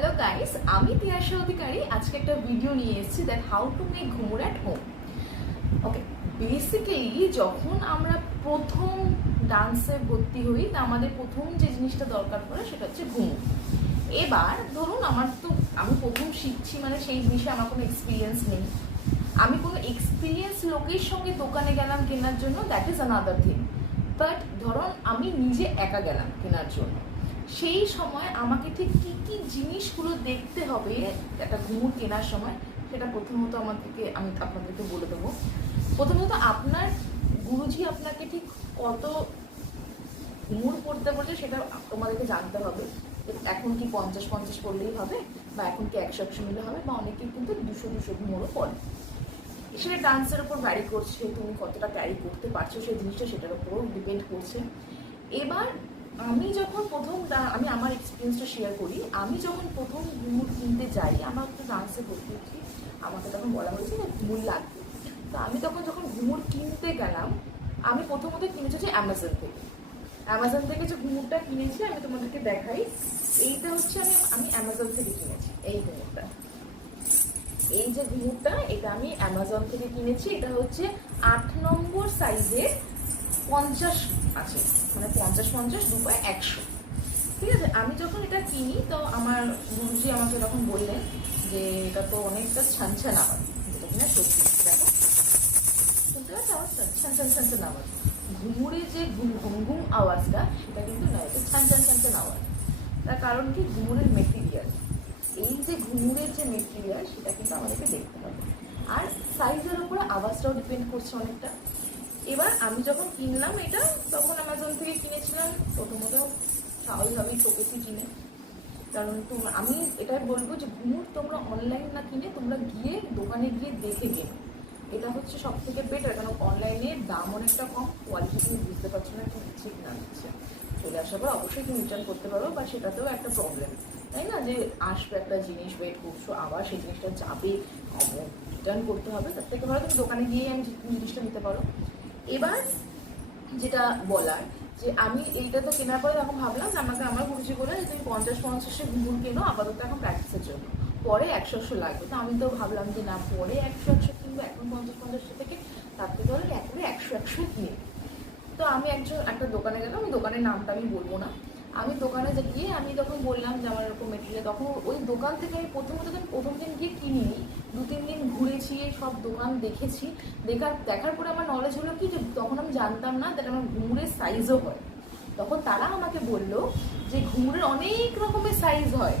Hello guys, আমি তিয়াশা অধিকারী আজকে একটা ভিডিও নিয়ে এসেছি that how to make ghumur at home. Okay, basically যখন আমরা প্রথম ডান্সে ভর্তি হই তা আমাদের প্রথম যে জিনিসটা দরকার পড়ে সেটা হচ্ছে ঘুমুর। এবার ধরুন আমি প্রথম শিখছি, মানে সেই জিনিসে আমার কোনো এক্সপিরিয়েন্স নেই। আমি কোনো এক্সপিরিয়েন্স লোকের সঙ্গে দোকানে গেলাম কেনার জন্য, that is another thing. But ধরুন আমি নিজে একা গেলাম কেনার জন্য, সেই সময় আমাকে ঠিক কী কী জিনিসগুলো দেখতে হবে একটা ঘুমুর কেনার সময়, সেটা প্রথমত আমি আপনাদেরকে বলে দেবো। প্রথমত আপনার গুরুজি আপনাকে ঠিক কত ঘুমুর পড়তে বলছে সেটা তোমাদেরকে জানতে হবে। এখন কি 50-50 পড়লেই হবে, বা এখন কি 100-100 নিলে হবে, বা অনেকেই কিন্তু 200-200 ঘুমুরও পড়ে। সেটা ডান্সের উপর ভ্যারি করছে, তুমি কতটা ক্যারি করতে পারছো সেই জিনিসটা, সেটার উপরও ডিপেন্ড করছে। এবার আমি আমার এক্সপিরিয়েন্সটা শেয়ার করি। আমি যখন প্রথম ঘুমুর কিনতে যাই, আমার তো ডান্সে ভর্তি হচ্ছি, আমাকে তখন বলা হয়েছে যে ঘুমুর লাগবে। তো আমি যখন ঘুমুর কিনতে গেলাম, আমি প্রথমত কিনেছি হচ্ছে অ্যামাজন থেকে যে ঘুমুরটা কিনেছি আমি তোমাদেরকে দেখাই। এইটা হচ্ছে আমি অ্যামাজন থেকে কিনেছি। এই ঘুমুরটা, এই যে ঘুমুরটা, এটা আমি অ্যামাজন থেকে কিনেছি। এটা হচ্ছে 8 নম্বর সাইজের 50 আছে, মানে 50-50 2 100। ঠিক আছে, আমি যখন এটা কিনি তো আমার গুরুজি আমাকে তখন বললেন যে এটা তো অনেকটা ছানছান আওয়াজ, যেটা কিনা সত্যি। দেখো, শুনতে পাচ্ছি আওয়াজটা? ছানছান আওয়াজ। ঘুমুরে যে ঘুম ঘুম আওয়াজটা, সেটা কিন্তু নয়, এটা ছানছান আওয়াজ। তার কারণ কি, ঘুমুরের মেটেরিয়াল, এই যে ঘুমুরের যে মেটেরিয়াল সেটা কিন্তু আমাদেরকে দেখতে হবে। আর সাইজের উপরে আওয়াজটাও ডিপেন্ড করছে অনেকটা। এবার আমি যখন কিনলাম এটা, তখন অ্যামাজন থেকে কিনেছিলাম। প্রথমত স্বাভাবিকভাবেই শোকেছি কিনে, কারণ আমি এটাই বলবো যে ঘুমুর তোমরা অনলাইন না কিনে তোমরা গিয়ে দোকানে গিয়ে দেখে কেনো, এটা হচ্ছে সব থেকে বেটার। কারণ অনলাইনে দাম অনেকটা কম, কোয়ালিটি তুমি বুঝতে পারছো না কি ঠিক না দিচ্ছে। চলে আসার পর অবশ্যই তুমি রিটার্ন করতে পারো, বা সেটাতেও একটা প্রবলেম, তাই না? যে আসবে একটা জিনিস, ওয়েট করছো, আবার সেই জিনিসটা যাবে, রিটার্ন করতে হবে। তার থেকে ভালো তুমি দোকানে গিয়ে আমি জিনিসটা নিতে পারো। এবার যেটা বলার, যে আমি এইটা তো কেনার পরে তখন ভাবলাম যে আমার গুরুজি বলে যে তুমি 50-50 ঘুমুর কেনো আপাতত এখন প্র্যাকটিসের জন্য, পরে 100-100 লাগবে। তো আমি তো ভাবলাম যে না, পরে 100-100 কিনবো, এখন 50-50 থেকে তার থেকে হলে একবারে 100-100 কিনে। তো আমি একটা দোকানে গেলাম, ওই দোকানের নামটা আমি বলবো না। আমি দোকানে গিয়ে আমি তখন বললাম যে আমার এরকম মেটেরিয়াল, তখন ওই দোকান থেকে আমি প্রথম দিন গিয়ে কিনিনি, 2-3 দিন ঘুরেছি, সব দোকান দেখেছি। দেখার পরে আমার নলেজ হলো কি, যে তখন আমি জানতাম না যে আমার ঘুমুরের সাইজও হয়। তখন তারা আমাকে বললো যে ঘুমুরের অনেক রকমের সাইজ হয়,